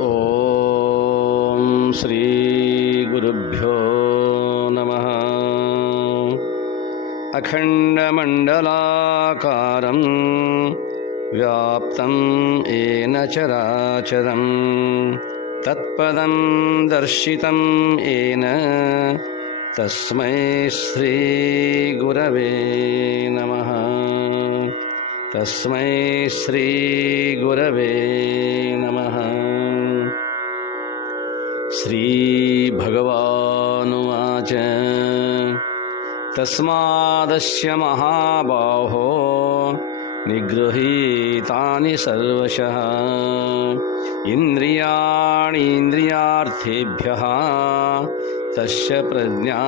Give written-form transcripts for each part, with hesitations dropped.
ಓಂ ಶ್ರೀ ಗುರುಭ್ಯೋ ನಮಃ. ಅಖಂಡಮಂಡಲಾಕಾರಂ ವ್ಯಾಪ್ತಂ ಯೇನ ಚರಾಚರಂ ತತ್ಪದಂ ದರ್ಶಿತಂ ಯೇನ ತಸ್ಮೈ ಶ್ರೀ ಗುರವೇ ನಮಃ. ತಸ್ಮೈ ಶ್ರೀ ಗುರವೇ ನಮಃ. ಶ್ರೀ ಭಗವಾನುವಾಚ ತಸ್ಮಾದಸ್ಯ ಮಹಾಬಾಹೋ ನಿಗೃಹೀತಾನಿ ಸರ್ವಶಃ ಇಂದ್ರಿಯಾಣೀಂದ್ರಿಯಾರ್ಥೇಭ್ಯಃ ತಸ್ಯ ಪ್ರಜ್ಞಾ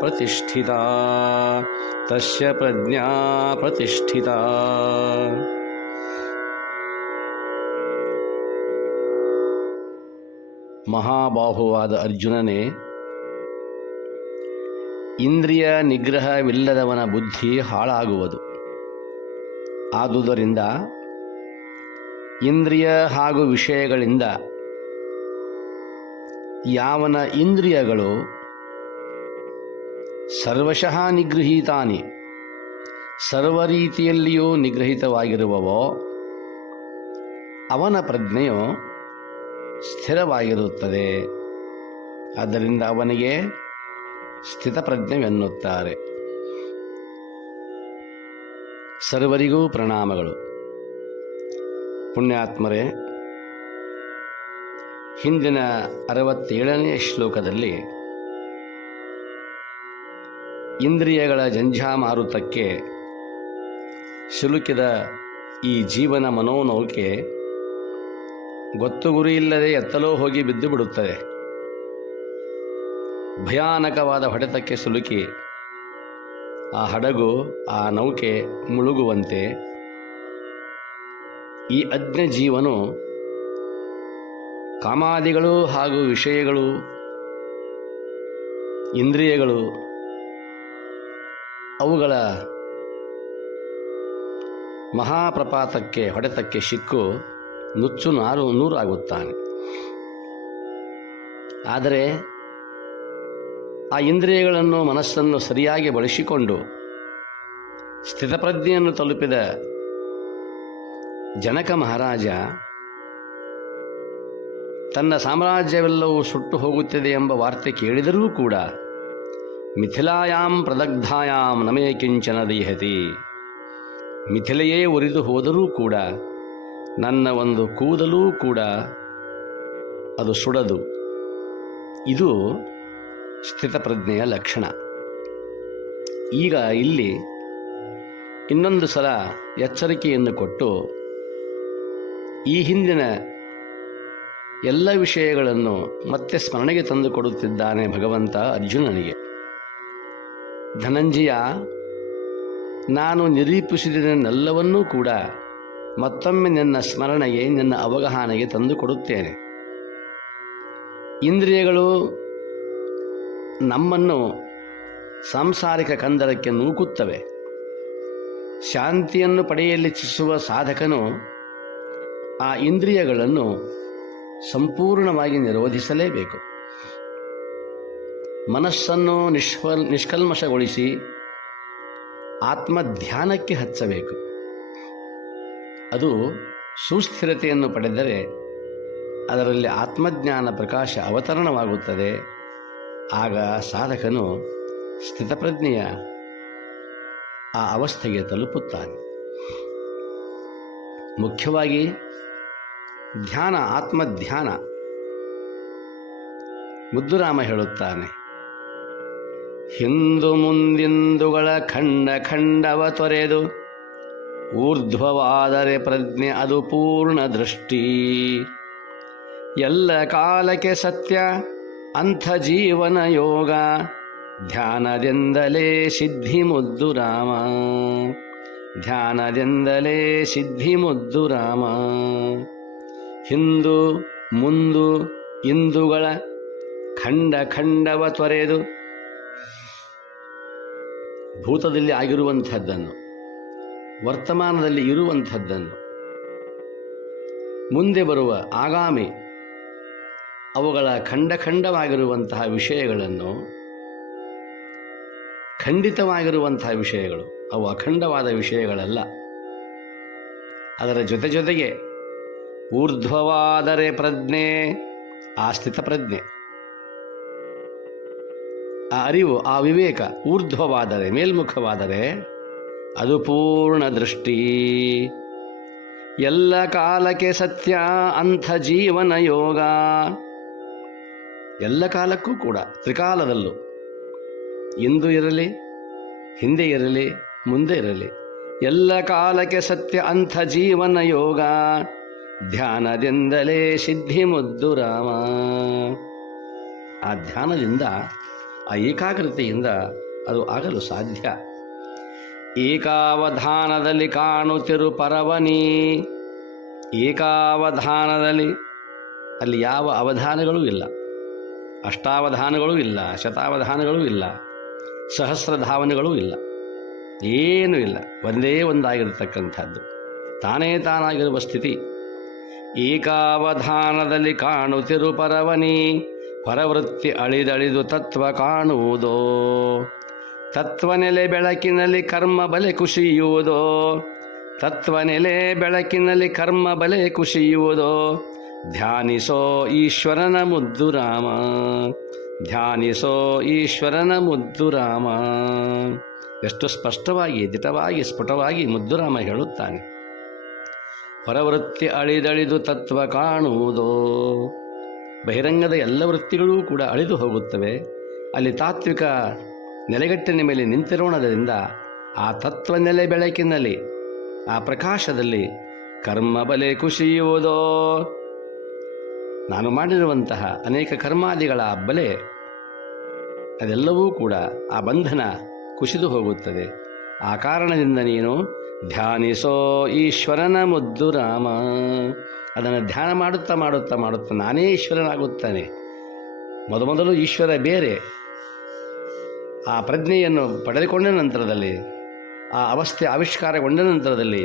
ಪ್ರತಿಷ್ಠಿತಾ. ತಸ್ಯ ಪ್ರಜ್ಞಾ ಪ್ರತಿಷ್ಠಿತಾ. ಮಹಾಬಾಹುವಾದ ಅರ್ಜುನನೇ, ಇಂದ್ರಿಯ ನಿಗ್ರಹವಿಲ್ಲದವನ ಬುದ್ಧಿ ಹಾಳಾಗುವುದು. ಆದುದರಿಂದ ಇಂದ್ರಿಯ ಹಾಗೂ ವಿಷಯಗಳಿಂದ ಯಾವನ ಇಂದ್ರಿಯಗಳು ಸರ್ವಶಃ ನಿಗೃಹೀತಾನಿ, ಸರ್ವ ರೀತಿಯಲ್ಲಿಯೂ ನಿಗ್ರಹಿತವಾಗಿರುವವೋ ಅವನ ಪ್ರಜ್ಞೆಯು ಸ್ಥಿರವಾಗಿರುತ್ತದೆ. ಆದ್ದರಿಂದ ಅವನಿಗೆ ಸ್ಥಿತಪ್ರಜ್ಞೆವೆನ್ನುತ್ತಾರೆ. ಸರ್ವರಿಗೂ ಪ್ರಣಾಮಗಳು. ಪುಣ್ಯಾತ್ಮರೇ, ಹಿಂದಿನ 67ನೇ ಶ್ಲೋಕದಲ್ಲಿ ಇಂದ್ರಿಯಗಳ ಜಂಜಾಮಾರುತಕ್ಕೆ ಸಿಲುಕಿದ ಈ ಜೀವನ ಮನೋನೌಕೆ ಗೊತ್ತು ಗುರಿಯಿಲ್ಲದೆ ಎತ್ತಲೋ ಹೋಗಿ ಬಿದ್ದು ಬಿಡುತ್ತದೆ. ಭಯಾನಕವಾದ ಹೊಡೆತಕ್ಕೆ ಸಿಲುಕಿ ಆ ಹಡಗು, ಆ ನೌಕೆ ಮುಳುಗುವಂತೆ ಈ ಅಜ್ಞ ಜೀವನು ಕಾಮಾದಿಗಳು ಹಾಗೂ ವಿಷಯಗಳು, ಇಂದ್ರಿಯಗಳು, ಅವುಗಳ ಮಹಾಪ್ರಪಾತಕ್ಕೆ ಹೊಡೆತಕ್ಕೆ ಸಿಕ್ಕು ನುಚ್ಚು ನೂರಾಗುತ್ತಾನೆ. ಆದರೆ ಆ ಇಂದ್ರಿಯಗಳನ್ನು, ಮನಸ್ಸನ್ನು ಸರಿಯಾಗಿ ಬಳಸಿಕೊಂಡು ಸ್ಥಿತಪ್ರಜ್ಞೆಯನ್ನು ತಲುಪಿದ ಜನಕ ಮಹಾರಾಜ ತನ್ನ ಸಾಮ್ರಾಜ್ಯವೆಲ್ಲವೂ ಸುಟ್ಟು ಹೋಗುತ್ತಿದೆ ಎಂಬ ವಾರ್ತೆ ಕೇಳಿದರೂ ಕೂಡ ಮಿಥಿಲಾಯಾಂ ಪ್ರದಗ್ಧಾಯಾಂ ನಮೇ ಕಿಂಚನ ದೀಹತಿ, ಮಿಥಿಲೆಯೇ ಉರಿದು ಹೋದರೂ ಕೂಡ ನನ್ನ ಒಂದು ಕೂದಲೂ ಕೂಡ ಅದು ಸುಡದು. ಇದು ಸ್ಥಿತಪ್ರಜ್ಞೆಯ ಲಕ್ಷಣ. ಈಗ ಇಲ್ಲಿ ಇನ್ನೊಂದು ಸಲ ಎಚ್ಚರಿಕೆಯನ್ನು ಕೊಟ್ಟು ಈ ಹಿಂದಿನ ಎಲ್ಲ ವಿಷಯಗಳನ್ನು ಮತ್ತೆ ಸ್ಮರಣೆಗೆ ತಂದುಕೊಡುತ್ತಿದ್ದಾನೆ ಭಗವಂತ ಅರ್ಜುನನಿಗೆ. ಧನಂಜಯ, ನಾನು ನಿರೂಪಿಸಿದನೆಲ್ಲವನ್ನೂ ಕೂಡ ಮತ್ತೊಮ್ಮೆ ನಿನ್ನ ಸ್ಮರಣೆಗೆ, ನಿನ್ನ ಅವಗಾಹನೆಗೆ ತಂದುಕೊಡುತ್ತೇನೆ. ಇಂದ್ರಿಯಗಳು ನಮ್ಮನ್ನು ಸಾಂಸಾರಿಕ ಕಂದರಕ್ಕೆ ನೂಕುತ್ತವೆ. ಶಾಂತಿಯನ್ನು ಪಡೆಯಲಿಚ್ಛಿಸುವ ಸಾಧಕನು ಆ ಇಂದ್ರಿಯಗಳನ್ನು ಸಂಪೂರ್ಣವಾಗಿ ನಿರೋಧಿಸಲೇಬೇಕು. ಮನಸ್ಸನ್ನು ನಿಷ್ಕಲ್ಮಶಗೊಳಿಸಿ ಆತ್ಮಧ್ಯಾನಕ್ಕೆ ಹಚ್ಚಬೇಕು. ಅದು ಸುಸ್ಥಿರತೆಯನ್ನು ಪಡೆದರೆ ಅದರಲ್ಲಿ ಆತ್ಮಜ್ಞಾನ ಪ್ರಕಾಶ ಅವತರಣವಾಗುತ್ತದೆ. ಆಗ ಸಾಧಕನು ಸ್ಥಿತಪ್ರಜ್ಞೆಯ ಆ ಅವಸ್ಥೆಗೆ ತಲುಪುತ್ತಾನೆ. ಮುಖ್ಯವಾಗಿ ಧ್ಯಾನ, ಆತ್ಮಧ್ಯಾನ. ಮುದ್ದುರಾಮ ಹೇಳುತ್ತಾನೆ, ಹಿಂದು ಮುಂದಿಂದುಗಳ ಖಂಡ ಖಂಡವ ತೊರೆದು ಊರ್ಧ್ವವಾದರೆ ಪ್ರಜ್ಞೆ ಅದು ಪೂರ್ಣ ದೃಷ್ಟಿ. ಎಲ್ಲ ಕಾಲಕ್ಕೆ ಸತ್ಯ ಅಂಥ ಜೀವನ ಯೋಗ, ಧ್ಯಾನದಿಂದಲೇ ಸಿದ್ಧಿ ಮುದ್ದು ರಾಮ. ಧ್ಯಾನದಿಂದಲೇ ಸಿದ್ಧಿ ಮುದ್ದು ರಾಮ. ಹಿಂದು ಮುಂದು ಇಂದುಗಳ ಖಂಡ ಖಂಡವ ತೊರೆದು, ಭೂತದಲ್ಲಿ ಆಗಿರುವಂಥದ್ದನ್ನು, ವರ್ತಮಾನದಲ್ಲಿ ಇರುವಂಥದ್ದನ್ನು, ಮುಂದೆ ಬರುವ ಆಗಾಮಿ ಅವುಗಳ ಖಂಡವಾಗಿರುವಂತಹ ವಿಷಯಗಳನ್ನು, ಖಂಡಿತವಾಗಿರುವಂತಹ ವಿಷಯಗಳು, ಅವು ಅಖಂಡವಾದ ವಿಷಯಗಳಲ್ಲ. ಅದರ ಜೊತೆಗೆ ಊರ್ಧ್ವವಾದರೆ ಪ್ರಜ್ಞೆ, ಆ ಸ್ಥಿತ ಪ್ರಜ್ಞೆ, ಆ ಅರಿವು, ಆ ವಿವೇಕ ಊರ್ಧ್ವವಾದರೆ, ಮೇಲ್ಮುಖವಾದರೆ ಅದು ಪೂರ್ಣ ದೃಷ್ಟಿ. ಎಲ್ಲ ಕಾಲಕ್ಕೆ ಸತ್ಯ ಅಂಥ ಜೀವನ ಯೋಗ. ಎಲ್ಲ ಕಾಲಕ್ಕೂ ಕೂಡ, ತ್ರಿಕಾಲದಲ್ಲೂ, ಇಂದು ಇರಲಿ, ಹಿಂದೆ ಇರಲಿ, ಮುಂದೆ ಇರಲಿ, ಎಲ್ಲ ಕಾಲಕ್ಕೆ ಸತ್ಯ ಅಂಥ ಜೀವನ ಯೋಗ. ಧ್ಯಾನದಿಂದಲೇ ಸಿದ್ಧಿ ಮುದ್ದು ರಾಮ. ಆ ಧ್ಯಾನದಿಂದ, ಆ ಏಕಾಗ್ರತೆಯಿಂದ ಅದು ಆಗಲು ಸಾಧ್ಯ. ಏಕಾವಧಾನದಲ್ಲಿ ಕಾಣುತ್ತಿರು ಪರವನಿ. ಏಕಾವಧಾನದಲ್ಲಿ, ಅಲ್ಲಿ ಯಾವ ಅವಧಾನಗಳೂ ಇಲ್ಲ, ಅಷ್ಟಾವಧಾನಗಳೂ ಇಲ್ಲ, ಶತಾವಧಾನಗಳೂ ಇಲ್ಲ, ಸಹಸ್ರಧಾವನೆಗಳೂ ಇಲ್ಲ, ಏನೂ ಇಲ್ಲ. ಒಂದೇ ಒಂದಾಗಿರತಕ್ಕಂಥದ್ದು, ತಾನೇ ತಾನಾಗಿರುವ ಸ್ಥಿತಿ. ಏಕಾವಧಾನದಲ್ಲಿ ಕಾಣುತ್ತಿರು ಪರವನಿ, ಪರವೃತ್ತಿ ಅಳಿದಳಿದು ತತ್ವ ಕಾಣುವುದೋ. ತತ್ವನೆಲೆ ಬೆಳಕಿನಲ್ಲಿ ಕರ್ಮ ಬಲೆ ಕುಸಿಯುವುದೋ. ತತ್ವನೆಲೆ ಬೆಳಕಿನಲ್ಲಿ ಕರ್ಮ ಬಲೆ ಕುಸಿಯುವುದೋ. ಧ್ಯಾನಿಸೋ ಈಶ್ವರನ ಮುದ್ದು ರಾಮ. ಧ್ಯಾನಿಸೋ ಈಶ್ವರನ ಮುದ್ದು ರಾಮ. ಎಷ್ಟು ಸ್ಪಷ್ಟವಾಗಿ, ದಿಟವಾಗಿ, ಸ್ಫುಟವಾಗಿ ಮುದ್ದುರಾಮ ಹೇಳುತ್ತಾನೆ. ಪರವೃತ್ತಿ ಅಳಿದಳಿದು ತತ್ವ ಕಾಣುವುದೋ. ಬಹಿರಂಗದ ಎಲ್ಲ ವೃತ್ತಿಗಳೂ ಕೂಡ ಅಳಿದು ಹೋಗುತ್ತವೆ. ಅಲ್ಲಿ ತಾತ್ವಿಕ ನೆಲೆಗಟ್ಟಿನ ಮೇಲೆ ನಿಂತಿರೋಣದಿಂದ ಆ ತತ್ವ ನೆಲೆ ಬೆಳಕಿನಲ್ಲಿ, ಆ ಪ್ರಕಾಶದಲ್ಲಿ ಕರ್ಮ ಬಲೆ ಕುಸಿಯುವುದೋ. ನಾನು ಮಾಡಿರುವಂತಹ ಅನೇಕ ಕರ್ಮಾದಿಗಳ ಬಲೆ, ಅದೆಲ್ಲವೂ ಕೂಡ ಆ ಬಂಧನ ಕುಸಿದು ಹೋಗುತ್ತದೆ. ಆ ಕಾರಣದಿಂದ ನೀನು ಧ್ಯಾನಿಸೋ ಈಶ್ವರನ ಮುದ್ದು ರಾಮ. ಅದನ್ನು ಧ್ಯಾನ ಮಾಡುತ್ತಾ ಮಾಡುತ್ತಾ ಮಾಡುತ್ತಾ ನಾನೇ ಈಶ್ವರನಾಗುತ್ತಾನೆ. ಮೊದಲು ಈಶ್ವರ ಬೇರೆ. ಆ ಪ್ರಜ್ಞೆಯನ್ನು ಪಡೆದುಕೊಂಡ ನಂತರದಲ್ಲಿ, ಆ ಅವಸ್ಥೆ ಆವಿಷ್ಕಾರಗೊಂಡ ನಂತರದಲ್ಲಿ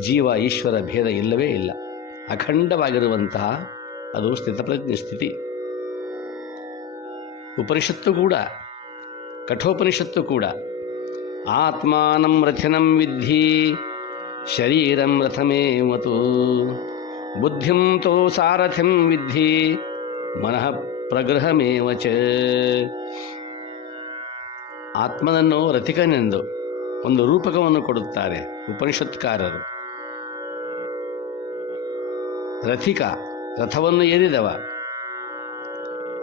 ಜೀವ ಈಶ್ವರ ಭೇದ ಇಲ್ಲವೇ ಇಲ್ಲ. ಅಖಂಡವಾಗಿರುವಂತಹ ಅದು ಸ್ಥಿತಪ್ರಜ್ಞೆ ಸ್ಥಿತಿ. ಉಪನಿಷತ್ತು ಕೂಡ, ಕಠೋಪನಿಷತ್ತು ಕೂಡ ಆತ್ಮಾನಂ ರಥಿನಂ ವಿದ್ಧಿ ಶರೀರಂ ರಥಮೇವತು ಬುದ್ಧಿಂ ತೋ ಸಾರಥಿಂ ವಿದ್ಧಿ ಮನಃ ಪ್ರಗೃಹಮೇವ ಚ. ಆತ್ಮನನ್ನು ರಥಿಕನೆಂದು ಒಂದು ರೂಪಕವನ್ನು ಕೊಡುತ್ತಾರೆ ಉಪನಿಷತ್ಕಾರರು. ರಥಿಕ, ರಥವನ್ನು ಏರಿದವ.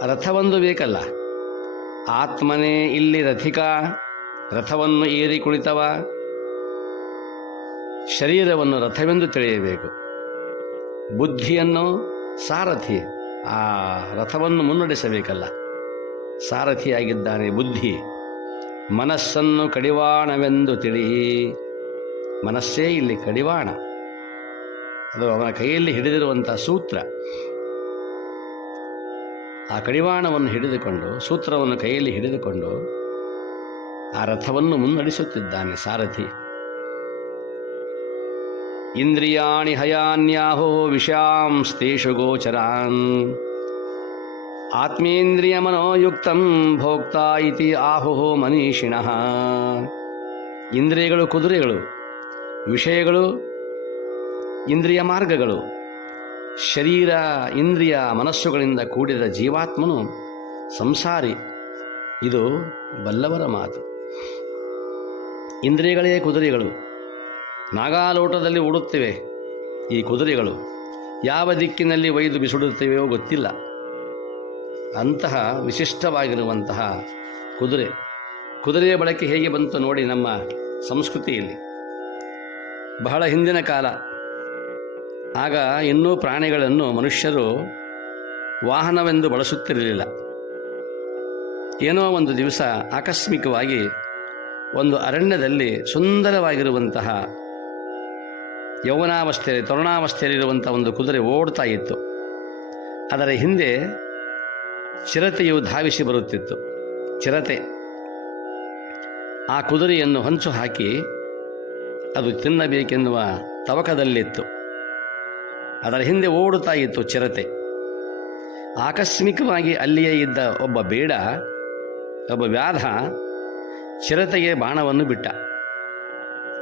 ರಥವೊಂದು ಬೇಕಲ್ಲ, ಆತ್ಮನೇ ಇಲ್ಲಿ ರಥಿಕ, ರಥವನ್ನು ಏರಿ ಕುಳಿತವ. ಶರೀರವನ್ನು ರಥವೆಂದು ತಿಳಿಯಬೇಕು. ಬುದ್ಧಿಯನ್ನು ಸಾರಥಿ, ಆ ರಥವನ್ನು ಮುನ್ನಡೆಸಬೇಕಲ್ಲ, ಸಾರಥಿಯಾಗಿದ್ದಾನೆ ಬುದ್ಧಿ. ಮನಸ್ಸನ್ನು ಕಡಿವಾಣವೆಂದು ತಿಳಿ. ಮನಸ್ಸೇ ಇಲ್ಲಿ ಕಡಿವಾಣ, ಅದು ಅವನ ಕೈಯಲ್ಲಿ ಹಿಡಿದಿರುವಂಥ ಸೂತ್ರ. ಆ ಕಡಿವಾಣವನ್ನು ಹಿಡಿದುಕೊಂಡು, ಸೂತ್ರವನ್ನು ಕೈಯಲ್ಲಿ ಹಿಡಿದುಕೊಂಡು ಆ ರಥವನ್ನು ಮುನ್ನಡೆಸುತ್ತಿದ್ದಾನೆ ಸಾರಥಿ. ಇಂದ್ರಿಯಾಣಿ ಹಯಾನ್ಯಾಹೋ ವಿಷಯಾಂಸ್ತೇಷು ಗೋಚರಾನ್ ಆತ್ಮೇಂದ್ರಿಯ ಮನೋಯುಕ್ತಂ ಭೋಕ್ತಾ ಇತಿ ಆಹುಹೋ ಮನೀಷಿಣಃ. ಇಂದ್ರಿಯಗಳು ಕುದುರೆಗಳು, ವಿಷಯಗಳು ಇಂದ್ರಿಯ ಮಾರ್ಗಗಳು, ಶರೀರ ಇಂದ್ರಿಯ ಮನಸ್ಸುಗಳಿಂದ ಕೂಡಿದ ಜೀವಾತ್ಮನು ಸಂಸಾರಿ. ಇದು ಬಲ್ಲವರ ಮಾತು. ಇಂದ್ರಿಯಗಳೇ ಕುದುರೆಗಳು. ನಾಗಾಲೋಟದಲ್ಲಿ ಓಡುತ್ತಿವೆ ಈ ಕುದುರೆಗಳು. ಯಾವ ದಿಕ್ಕಿನಲ್ಲಿ ಒಯ್ದು ಬಿಸುಡುತ್ತಿವೆಯೋ ಗೊತ್ತಿಲ್ಲ. ಅಂತಹ ವಿಶಿಷ್ಟವಾಗಿರುವಂತಹ ಕುದುರೆಯ ಬಳಕೆ ಹೇಗೆ ಬಂತು ನೋಡಿ ನಮ್ಮ ಸಂಸ್ಕೃತಿಯಲ್ಲಿ. ಬಹಳ ಹಿಂದಿನ ಕಾಲ, ಆಗ ಇನ್ನೂ ಪ್ರಾಣಿಗಳನ್ನು ಮನುಷ್ಯರು ವಾಹನವೆಂದು ಬಳಸುತ್ತಿರಲಿಲ್ಲ. ಏನೋ ಒಂದು ದಿವಸ ಆಕಸ್ಮಿಕವಾಗಿ ಒಂದು ಅರಣ್ಯದಲ್ಲಿ ಸುಂದರವಾಗಿರುವಂತಹ ಯೌವನಾವಸ್ಥೆಯಲ್ಲಿ, ತರುಣಾವಸ್ಥೆಯಲ್ಲಿರುವಂಥ ಒಂದು ಕುದುರೆ ಓಡ್ತಾ ಇತ್ತು. ಅದರ ಹಿಂದೆ ಚಿರತೆಯು ಧಾವಿಸಿ ಬರುತ್ತಿತ್ತು. ಚಿರತೆ ಆ ಕುದುರೆಯನ್ನು ಹೊಂಚು ಹಾಕಿ ಅದು ತಿನ್ನಬೇಕೆನ್ನುವ ತವಕದಲ್ಲಿತ್ತು. ಅದರ ಹಿಂದೆ ಓಡುತ್ತಾ ಇತ್ತು ಚಿರತೆ. ಆಕಸ್ಮಿಕವಾಗಿ ಅಲ್ಲಿಯೇ ಇದ್ದ ಒಬ್ಬ ವ್ಯಾಧ ಚಿರತೆಗೆ ಬಾಣವನ್ನು ಬಿಟ್ಟ.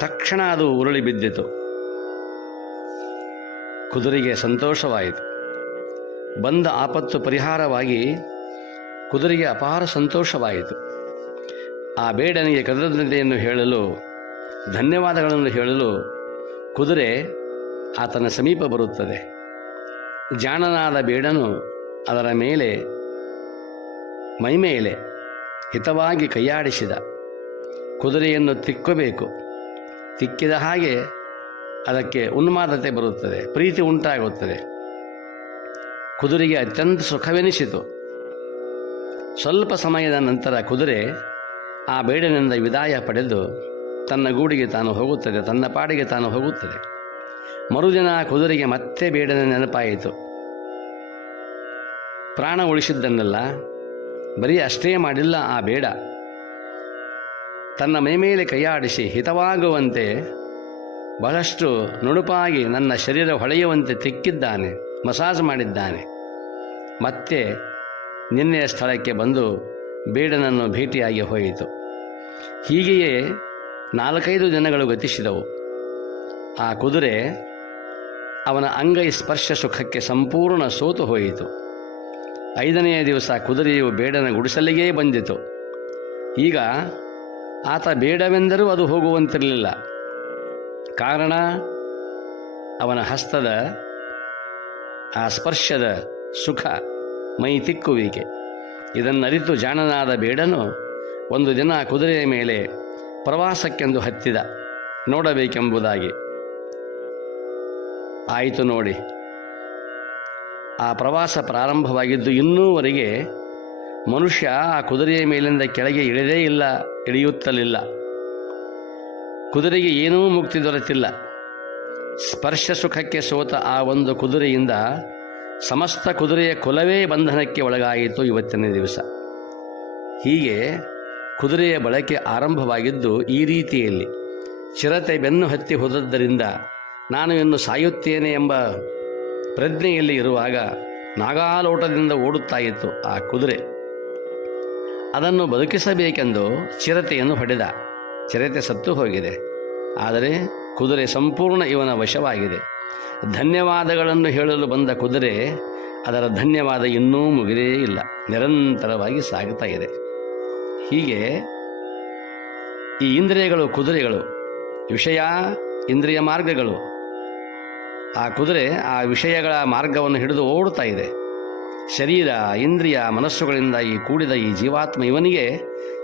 ತಕ್ಷಣ ಅದು ಉರುಳಿ ಬಿದ್ದಿತು. ಕುದುರೆಗೆ ಸಂತೋಷವಾಯಿತು. ಬಂದ ಆಪತ್ತು ಪರಿಹಾರವಾಗಿ ಕುದುರೆಗೆ ಅಪಾರ ಸಂತೋಷವಾಯಿತು. ಆ ಬೇಡನಿಗೆ ಕೃತಜ್ಞತೆಯನ್ನು ಹೇಳಲು, ಧನ್ಯವಾದಗಳನ್ನು ಹೇಳಲು ಕುದುರೆ ಆತನ ಸಮೀಪ ಬರುತ್ತದೆ. ಜಾಣನಾದ ಬೇಡನು ಅದರ ಮೈಮೇಲೆ ಹಿತವಾಗಿ ಕೈಯಾಡಿಸಿದ. ಕುದುರೆಯನ್ನು ತಿಕ್ಕಬೇಕು. ತಿಕ್ಕಿದ ಹಾಗೆ ಅದಕ್ಕೆ ಉನ್ಮಾದತೆ ಬರುತ್ತದೆ, ಪ್ರೀತಿ ಉಂಟಾಗುತ್ತದೆ. ಕುದುರೆಗೆ ಅತ್ಯಂತ ಸುಖವೆನಿಸಿತು. ಸ್ವಲ್ಪ ಸಮಯದ ನಂತರ ಕುದುರೆ ಆ ಬೇಡನಿಂದ ವಿದಾಯ ಪಡೆದು ತನ್ನ ಗೂಡಿಗೆ ತಾನು ಹೋಗುತ್ತದೆ, ತನ್ನ ಪಾಡಿಗೆ ತಾನು ಹೋಗುತ್ತದೆ. ಮರುದಿನ ಕುದುರೆಗೆ ಮತ್ತೆ ಬೇಡನ ನೆನಪಾಯಿತು. ಪ್ರಾಣ ಉಳಿಸಿದ್ದನ್ನೆಲ್ಲ ಬರೀ ಅಷ್ಟೇ ಮಾಡಿಲ್ಲ. ಆ ಬೇಡ ತನ್ನ ಮೈಮೇಲೆ ಕೈಯಾಡಿಸಿ ಹಿತವಾಗುವಂತೆ ಬಹಳಷ್ಟು ನುಣುಪಾಗಿ ನನ್ನ ಶರೀರ ಹೊಳೆಯುವಂತೆ ತಿಕ್ಕಿದ್ದಾನೆ, ಮಸಾಜ್ ಮಾಡಿದ್ದಾನೆ. ಮತ್ತೆ ನಿನ್ನೆಯ ಸ್ಥಳಕ್ಕೆ ಬಂದು ಬೇಡನನ್ನು ಭೇಟಿಯಾಗಿ ಹೋಯಿತು. ಹೀಗೆಯೇ 4-5 ದಿನಗಳು ಗತಿಸಿದವು. ಆ ಕುದುರೆ ಅವನ ಅಂಗೈ ಸ್ಪರ್ಶ ಸುಖಕ್ಕೆ ಸಂಪೂರ್ಣ ಸೋತು ಹೋಯಿತು. 5ನೆಯ ದಿವಸ ಕುದುರೆಯು ಬೇಡನ ಗುಡಿಸಲಿಗೇ ಬಂದಿತು. ಈಗ ಆತ ಬೇಡವೆಂದರೂ ಅದು ಹೋಗುವಂತಿರಲಿಲ್ಲ. ಕಾರಣ ಅವನ ಹಸ್ತದ ಆ ಸ್ಪರ್ಶದ ಸುಖ, ಮೈ ತಿಕ್ಕುವಿಕೆ. ಇದನ್ನರಿತು ಜಾಣನಾದ ಬೇಡನು ಒಂದು ದಿನ ಕುದುರೆಯ ಮೇಲೆ ಪ್ರವಾಸಕ್ಕೆಂದು ಹತ್ತಿದ, ನೋಡಬೇಕೆಂಬುದಾಗಿ. ಆಯಿತು ನೋಡಿ. ಆ ಪ್ರವಾಸ ಪ್ರಾರಂಭವಾಗಿದ್ದು ಇನ್ನೂವರೆಗೆ ಮನುಷ್ಯ ಆ ಕುದುರೆಯ ಮೇಲಿಂದ ಕೆಳಗೆ ಇಳಿಯುತ್ತಲಿಲ್ಲ. ಕುದುರೆಗೆ ಏನೂ ಮುಕ್ತಿ ದೊರೆತಿಲ್ಲ. ಸ್ಪರ್ಶ ಸುಖಕ್ಕೆ ಸೋತ ಆ ಒಂದು ಕುದುರೆಯಿಂದ ಸಮಸ್ತ ಕುದುರೆಯ ಕುಲವೇ ಬಂಧನಕ್ಕೆ ಒಳಗಾಯಿತು ಇವತ್ತಿನ ದಿವಸ. ಹೀಗೆ ಕುದುರೆಯ ಬಳಕೆ ಆರಂಭವಾಗಿದ್ದು ಈ ರೀತಿಯಲ್ಲಿ. ಚಿರತೆ ಬೆನ್ನು ಹತ್ತಿ ಹೋದದ್ದರಿಂದ ನಾನು ಇನ್ನು ಸಾಯುತ್ತೇನೆ ಎಂಬ ಪ್ರಜ್ಞೆಯಲ್ಲಿ ಇರುವಾಗ ನಾಗಾಲೋಟದಿಂದ ಓಡುತ್ತಾ ಇತ್ತು ಆ ಕುದುರೆ. ಅದನ್ನು ಬದುಕಿಸಬೇಕೆಂದು ಚಿರತೆಯನ್ನು ಹೊಡೆದ. ಚಿರತೆ ಸತ್ತು ಹೋಗಿದೆ. ಆದರೆ ಕುದುರೆ ಸಂಪೂರ್ಣ ಇವನ ವಶವಾಗಿದೆ. ಧನ್ಯವಾದಗಳನ್ನು ಹೇಳಲು ಬಂದ ಕುದುರೆ ಅದರ ಧನ್ಯವಾದ ಇನ್ನೂ ಮುಗಿದೇ ಇಲ್ಲ, ನಿರಂತರವಾಗಿ ಸಾಗುತ್ತಾ ಇದೆ. ಹೀಗೆ ಈ ಇಂದ್ರಿಯಗಳು, ಕುದುರೆಗಳು, ವಿಷಯ ಇಂದ್ರಿಯ ಮಾರ್ಗಗಳು. ಆ ಕುದುರೆ ಆ ವಿಷಯಗಳ ಮಾರ್ಗವನ್ನು ಹಿಡಿದು ಓಡುತ್ತಾ ಇದೆ. ಶರೀರ, ಇಂದ್ರಿಯ, ಮನಸ್ಸುಗಳಿಂದ ಕೂಡಿದ ಈ ಜೀವಾತ್ಮ, ಇವನಿಗೆ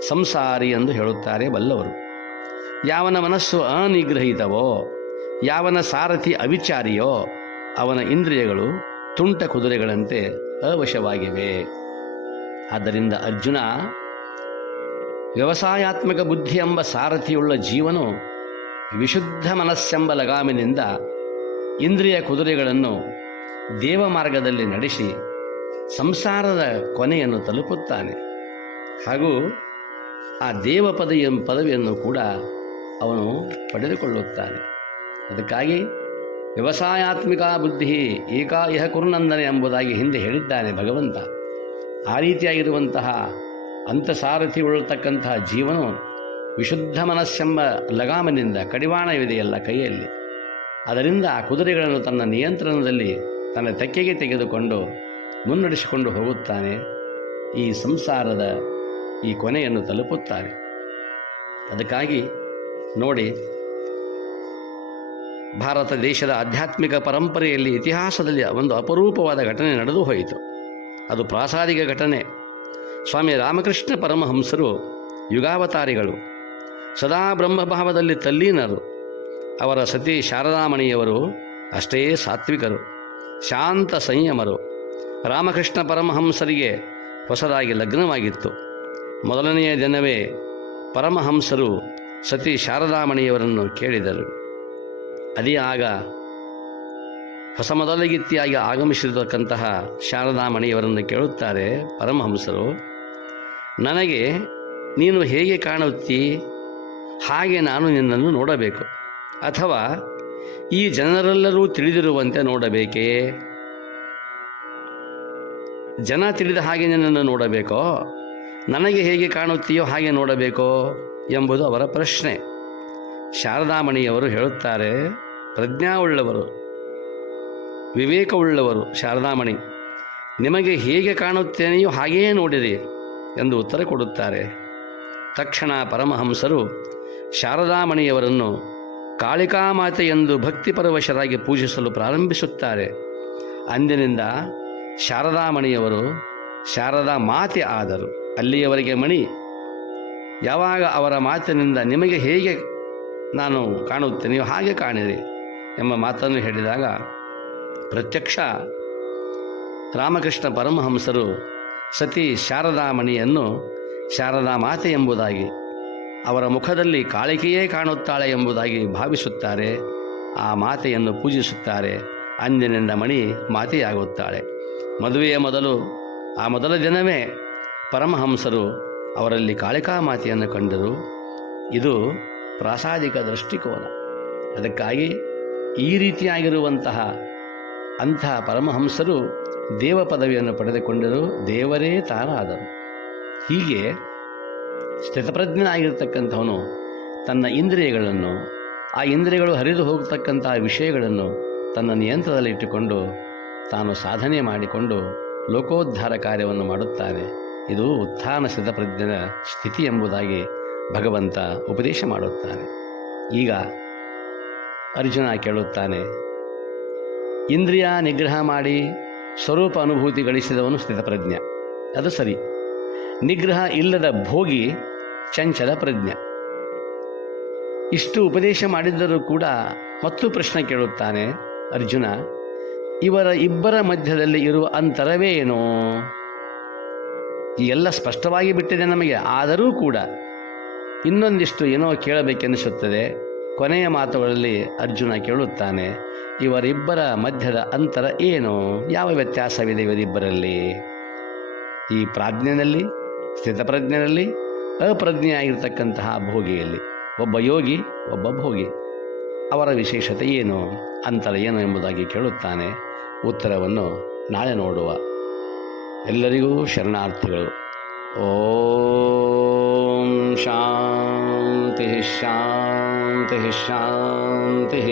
ಸಂಸಾರಿ ಎಂದು ಹೇಳುತ್ತಾರೆ ಬಲ್ಲವರು. ಯಾವನ ಮನಸ್ಸು ಅನಿಗ್ರಹಿತವೋ, ಯಾವನ ಸಾರಥಿ ಅವಿಚಾರಿಯೋ, ಅವನ ಇಂದ್ರಿಯಗಳು ತುಂಟ ಕುದುರೆಗಳಂತೆ ಅವಶವಾಗಿವೆ. ಆದ್ದರಿಂದ ಅರ್ಜುನ, ವ್ಯವಸಾಯಾತ್ಮಕ ಬುದ್ಧಿ ಎಂಬ ಸಾರಥಿಯುಳ್ಳ ಜೀವನು ವಿಶುದ್ಧ ಮನಸ್ಸೆಂಬ ಲಗಾಮಿನಿಂದ ಇಂದ್ರಿಯ ಕುದುರೆಗಳನ್ನು ದೇವಮಾರ್ಗದಲ್ಲಿ ನಡೆಸಿ ಸಂಸಾರದ ಕೊನೆಯನ್ನು ತಲುಪುತ್ತಾನೆ. ಹಾಗೂ ಆ ದೇವ ಪದವಿಯನ್ನು ಕೂಡ ಅವನು ಪಡೆದುಕೊಳ್ಳುತ್ತಾನೆ. ಅದಕ್ಕಾಗಿ ವ್ಯವಸಾಯಾತ್ಮಿಕ ಬುದ್ಧಿ ಏಕಾ ಇಹ ಕುರುನಂದನೆ ಎಂಬುದಾಗಿ ಹಿಂದೆ ಹೇಳಿದ್ದಾನೆ ಭಗವಂತ. ಆ ರೀತಿಯಾಗಿರುವಂತಹ ಅಂತಸಾರಥಿ ಉಳ್ಳತಕ್ಕಂತಹ ಜೀವನು ವಿಶುದ್ಧ ಮನಸ್ಸೆಂಬ ಲಗಾಮಿನಿಂದ, ಕಡಿವಾಣವಿದೆಯಲ್ಲ ಕೈಯಲ್ಲಿ, ಅದರಿಂದ ಆ ಕುದುರೆಗಳನ್ನು ತನ್ನ ನಿಯಂತ್ರಣದಲ್ಲಿ ತನ್ನ ತೆಕ್ಕೆಗೆ ತೆಗೆದುಕೊಂಡು ಮುನ್ನಡೆಸಿಕೊಂಡು ಹೋಗುತ್ತಾನೆ. ಈ ಸಂಸಾರದ ಈ ಕೊನೆಯನ್ನು ತಲುಪುತ್ತಾನೆ. ಅದಕ್ಕಾಗಿ ನೋಡಿ, ಭಾರತ ದೇಶದ ಆಧ್ಯಾತ್ಮಿಕ ಪರಂಪರೆಯಲ್ಲಿ, ಇತಿಹಾಸದಲ್ಲಿ ಒಂದು ಅಪರೂಪವಾದ ಘಟನೆ ನಡೆದು ಹೋಯಿತು. ಅದು ಪ್ರಾಸಾದಿಕ ಘಟನೆ. ಸ್ವಾಮಿ ರಾಮಕೃಷ್ಣ ಪರಮಹಂಸರು ಯುಗಾವತಾರಿಗಳು, ಸದಾ ಬ್ರಹ್ಮಭಾವದಲ್ಲಿ ತಲ್ಲೀನರು. ಅವರ ಸತಿ ಶಾರದಾಮಣಿಯವರು ಅಷ್ಟೇ ಸಾತ್ವಿಕರು, ಶಾಂತ ಸಂಯಮರು. ರಾಮಕೃಷ್ಣ ಪರಮಹಂಸರಿಗೆ ಹೊಸದಾಗಿ ಲಗ್ನವಾಗಿತ್ತು. ಮೊದಲನೆಯ ದಿನವೇ ಪರಮಹಂಸರು ಸತಿ ಶಾರದಾಮಣಿಯವರನ್ನು ಕೇಳಿದರು. ಅದೇ ಆಗ ಮೊದಲಗಿತ್ತಿಯಾಗಿ ಆಗಮಿಸಿರತಕ್ಕಂತಹ ಶಾರದಾಮಣಿಯವರನ್ನು ಕೇಳುತ್ತಾರೆ ಪರಮಹಂಸರು, ನನಗೆ ನೀನು ಹೇಗೆ ಕಾಣುತ್ತೀ ಹಾಗೆ ನಾನು ನಿನ್ನನ್ನು ನೋಡಬೇಕು, ಅಥವಾ ಈ ಜನರೆಲ್ಲರೂ ತಿಳಿದಿರುವಂತೆ ನೋಡಬೇಕೇ? ಜನ ತಿಳಿದ ಹಾಗೆ ನನ್ನನ್ನು ನೋಡಬೇಕೋ, ನನಗೆ ಹೇಗೆ ಕಾಣುತ್ತೀಯೋ ಹಾಗೆ ನೋಡಬೇಕೋ ಎಂಬುದು ಅವರ ಪ್ರಶ್ನೆ. ಶಾರದಾಮಣಿಯವರು ಹೇಳುತ್ತಾರೆ, ಪ್ರಜ್ಞಾವುಳ್ಳವರು, ವಿವೇಕವುಳ್ಳವರು ಶಾರದಾಮಣಿ, ನಿಮಗೆ ಹೇಗೆ ಕಾಣುತ್ತೇನೆಯೋ ಹಾಗೆಯೇ ನೋಡಿರಿ ಎಂದು ಉತ್ತರ ಕೊಡುತ್ತಾರೆ. ತಕ್ಷಣ ಪರಮಹಂಸರು ಶಾರದಾಮಣಿಯವರನ್ನು ಕಾಳಿಕಾಮಾತೆ ಎಂದು ಭಕ್ತಿಪರವಶರಾಗಿ ಪೂಜಿಸಲು ಪ್ರಾರಂಭಿಸುತ್ತಾರೆ. ಅಂದಿನಿಂದ ಶಾರದಾಮಣಿಯವರು ಶಾರದಾ ಮಾತೆ ಆದರು. ಅಲ್ಲಿಯವರೆಗೆ ಮಣಿ ಯಾವಾಗ ಅವರ ಮಾತಿನಿಂದ ನಿಮಗೆ ಹೇಗೆ ನಾನು ಕಾಣುತ್ತೇನೆಯೋ ಹಾಗೆ ಕಾಣಿರಿ ಎಂಬ ಮಾತನ್ನು ಹೇಳಿದಾಗ ಪ್ರತ್ಯಕ್ಷ ರಾಮಕೃಷ್ಣ ಪರಮಹಂಸರು ಸತಿ ಶಾರದಾಮಣಿಯನ್ನು ಶಾರದಾ ಮಾತೆ ಎಂಬುದಾಗಿ, ಅವರ ಮುಖದಲ್ಲಿ ಕಾಳಿಕೆಯೇ ಕಾಣುತ್ತಾಳೆ ಎಂಬುದಾಗಿ ಭಾವಿಸುತ್ತಾರೆ. ಆ ಮಾತೆಯನ್ನು ಪೂಜಿಸುತ್ತಾರೆ. ಅಂದಿನಿಂದ ಮಣಿ ಮಾತೆಯಾಗುತ್ತಾಳೆ. ಮದುವೆಯ ಮೊದಲ ದಿನವೇ ಪರಮಹಂಸರು ಅವರಲ್ಲಿ ಕಾಳಿಕಾ ಮಾತೆಯನ್ನು ಕಂಡರು. ಇದು ಪ್ರಾಸಾದಿಕ ದೃಷ್ಟಿಕೋನ. ಅದಕ್ಕಾಗಿ ಈ ರೀತಿಯಾಗಿರುವಂತಹ ಪರಮಹಂಸರು ದೇವ ಪದವಿಯನ್ನು ಪಡೆದುಕೊಂಡರು, ದೇವರೇ ತಾನಾದರು. ಹೀಗೆ ಸ್ಥಿತಪ್ರಜ್ಞನಾಗಿರ್ತಕ್ಕಂಥವನು ತನ್ನ ಇಂದ್ರಿಯಗಳನ್ನು, ಆ ಇಂದ್ರಿಯಗಳು ಹರಿದು ಹೋಗತಕ್ಕಂಥ ವಿಷಯಗಳನ್ನು ತನ್ನ ನಿಯಂತ್ರಣದಲ್ಲಿಟ್ಟುಕೊಂಡು ತಾನು ಸಾಧನೆ ಮಾಡಿಕೊಂಡು ಲೋಕೋದ್ಧಾರ ಕಾರ್ಯವನ್ನು ಮಾಡುತ್ತಾನೆ. ಇದು ಉತ್ಥಾನ ಸ್ಥಿತಪ್ರಜ್ಞನ ಸ್ಥಿತಿ ಎಂಬುದಾಗಿ ಭಗವಂತ ಉಪದೇಶ ಮಾಡುತ್ತಾನೆ. ಈಗ ಅರ್ಜುನ ಕೇಳುತ್ತಾನೆ, ಇಂದ್ರಿಯ ನಿಗ್ರಹ ಮಾಡಿ ಸ್ವರೂಪ ಅನುಭೂತಿ ಗಳಿಸಿದವನು ಸ್ಥಿತಪ್ರಜ್ಞ, ಅದು ಸರಿ. ನಿಗ್ರಹ ಇಲ್ಲದ ಭೋಗಿ ಚಂಚಲ ಪ್ರಜ್ಞ. ಇಷ್ಟು ಉಪದೇಶ ಮಾಡಿದ್ದರೂ ಕೂಡ ಮತ್ತು ಪ್ರಶ್ನೆ ಕೇಳುತ್ತಾನೆ ಅರ್ಜುನ, ಇವರ ಇಬ್ಬರ ಮಧ್ಯದಲ್ಲಿ ಇರುವ ಅಂತರವೇನೋ? ಎಲ್ಲ ಸ್ಪಷ್ಟವಾಗಿ ಬಿಟ್ಟಿದೆ ನಮಗೆ, ಆದರೂ ಕೂಡ ಇನ್ನೊಂದಿಷ್ಟು ಏನೋ ಕೇಳಬೇಕೆನಿಸುತ್ತದೆ. ಕೊನೆಯ ಮಾತುಗಳಲ್ಲಿ ಅರ್ಜುನ ಕೇಳುತ್ತಾನೆ, ಇವರಿಬ್ಬರ ಮಧ್ಯದ ಅಂತರ ಏನು? ಯಾವ ವ್ಯತ್ಯಾಸವಿದೆ ಇವರಿಬ್ಬರಲ್ಲಿ? ಈ ಪ್ರಾಜ್ಞನಲ್ಲಿ, ಸ್ಥಿತಪ್ರಜ್ಞನಲ್ಲಿ, ಅಪ್ರಜ್ಞೆಯಾಗಿರ್ತಕ್ಕಂತಹ ಭೋಗಿಯಲ್ಲಿ. ಒಬ್ಬ ಯೋಗಿ, ಒಬ್ಬ ಭೋಗಿ, ಅವರ ವಿಶೇಷತೆ ಏನು, ಅಂತರ ಏನು ಎಂಬುದಾಗಿ ಕೇಳುತ್ತಾನೆ. ಉತ್ತರವನ್ನು ನಾಳೆ ನೋಡುವ. ಎಲ್ಲರಿಗೂ ಶರಣಾರ್ಥಿಗಳು. ಓಂ ಶಾಂತಿ ಶಾಂತಿ ಶಾಂತಿ.